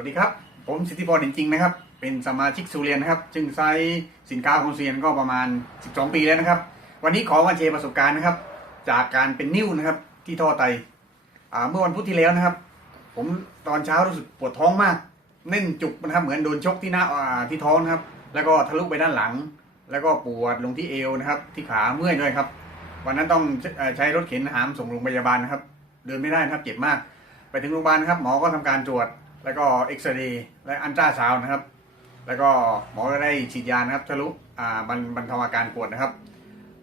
วัสดีครับ ผมสิทธิพรจริงนะครับ เป็นสมาชิกสุเรียนนะครับจึงใช้สินค้าของสุเรียนก็ประมาณ 12 ปีแล้วนะครับ วันนี้ขอมาแชร์ประสบการณ์นะครับ จากการเป็นนิ้วนะครับที่ท่อไตอเมื่อวันพุธที่แล้วนะครับ ผมตอนเช้ารู้สึกปวดท้องมากแน่นจุกนะครับ เหมือนโดนชกที่หน้าที่ท้องนะครับ แล้วก็ทะลุไปด้านหลัง แล้วก็ปวดลงที่เอวนะครับ ที่ขาเมื่อยด้วยครับ วันนั้นต้องใช้รถเข็นหามส่งโรงพยาบาลนะครับ เดินไม่ได้นะครับเจ็บมาก ไปถึงโรงพยาบาลครับหมอก็ทำการตรวจ แล้วก็เอ็กซเรย์และอันตราซาวน์นะครับ แล้วก็หมอก็ได้ฉีดยานะครับทะลุอ่าบรรบรรเทาอาการปวดนะครับ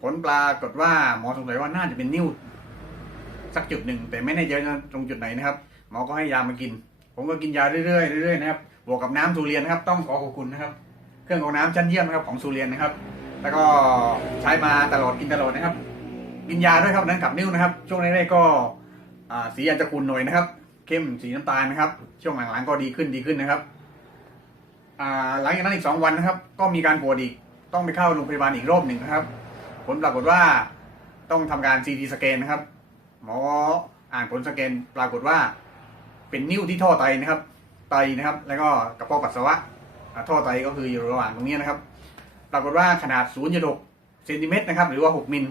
ผลปรากฏว่าหมอสงสัยว่าน่าจะเป็นนิ้วสักจุดหนึ่งแต่ไม่แน่ใจตรงจุดไหนนะครับ หมอก็ให้ยามากิน ผมก็กินยาเรื่อยๆเรื่อยๆนะครับบวกกับน้ำสูเรียนนะครับ ต้องขอขอบคุณนะครับ เครื่องกรองน้ำชั้นเยี่ยมนะครับของสูเรียนนะครับ แล้วก็ใช้มาตลอดกินตลอดนะครับ กินยาด้วยครับนั้นกับนิ้วนะครับ ช่วงแรกๆก็อ่าสีอาจจะขุ่นหน่อยนะครับ เข้มสีน้ำตาลนะครับ ช่วงหลังๆก็ดีขึ้นดีขึ้นนะครับหลังจากนั้นอีกสองวันนะครับ ก็มีการปวดอีกต้องไปเข้าโรงพยาบาลอีกรอบหนึ่งนะครับ ผลปรากฏว่าต้องทำการซีทีสแกนนะครับ หมออ่านผลสแกนปรากฏว่า เป็นนิ้วที่ท่อไตนะครับ ไตนะครับ แล้วก็กระเพาะปัสสาวะท่อไตก็คืออยู่ระหว่างตรงนี้นะครับ ปรากฏว่าขนาด 0.6เซนติเมตรนะครับ หรือว่า 6 มิล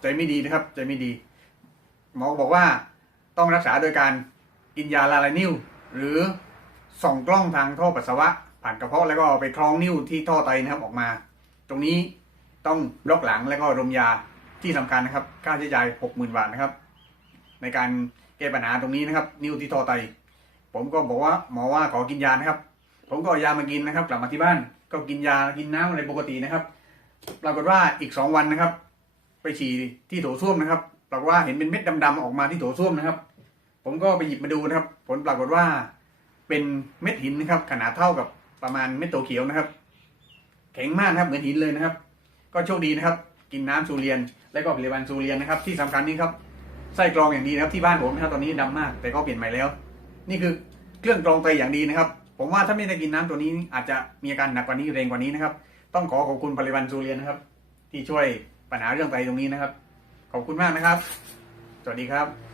ใจไม่ดีนะครับใจไม่ดี หมอบอกว่าต้องรักษาโดยการ กินยาละลายนิ้ว หรือส่องกล้องทางท่อปัสสาวะ ผ่านกระเพาะแล้วก็ไปคล้องนิ้วที่ท่อไตนะครับออกมา ตรงนี้ต้องบล็อกหลังแล้วก็รมยาที่สำคัญนะครับค่าใช้จ่ายหกหมื่นบาทนะครับ ในการแก้ปัญหาตรงนี้นะครับ นิ้วที่ท่อไต ผมก็บอกว่าหมอว่าขอกินยานะครับ ผมก็ยามากินนะครับ กลับมาที่บ้านก็กินยากินน้ำอะไรปกตินะครับ ปรากฏว่าอีกสองวันนะครับ ไปฉี่ที่โถส้วมนะครับปรากฏว่าเห็นเป็นเม็ดดำๆออกมาที่โถส้วมนะครับ ผมก็ไปหยิบมาดูนะครับ ผลปรากฏว่าเป็นเม็ดหินนะครับ ขนาดเท่ากับประมาณเม็ดโตเขียวนะครับ แข็งมากนะครับเหมือนหินเลยนะครับ ก็โชคดีนะครับ กินน้ำสูเรียน และก็ผลิตภัณฑ์สูเรียนนะครับ ที่สำคัญนี่ครับไส้กรองอย่างดีนะครับที่บ้านผมนะครับตอนนี้ดำมาก แต่ก็เปลี่ยนใหม่แล้ว นี่คือเครื่องกรองไตอย่างดีนะครับ ผมว่าถ้าไม่ได้กินน้ำตัวนี้อาจจะมีอาการหนักกว่านี้แรงกว่านี้นะครับ ต้องขอขอบคุณผลิตภัณฑ์สูเรียนนะครับ ที่ช่วยปัญหาเรื่องไตตรงนี้นะครับ ขอบคุณมากนะครับ สวัสดีครับ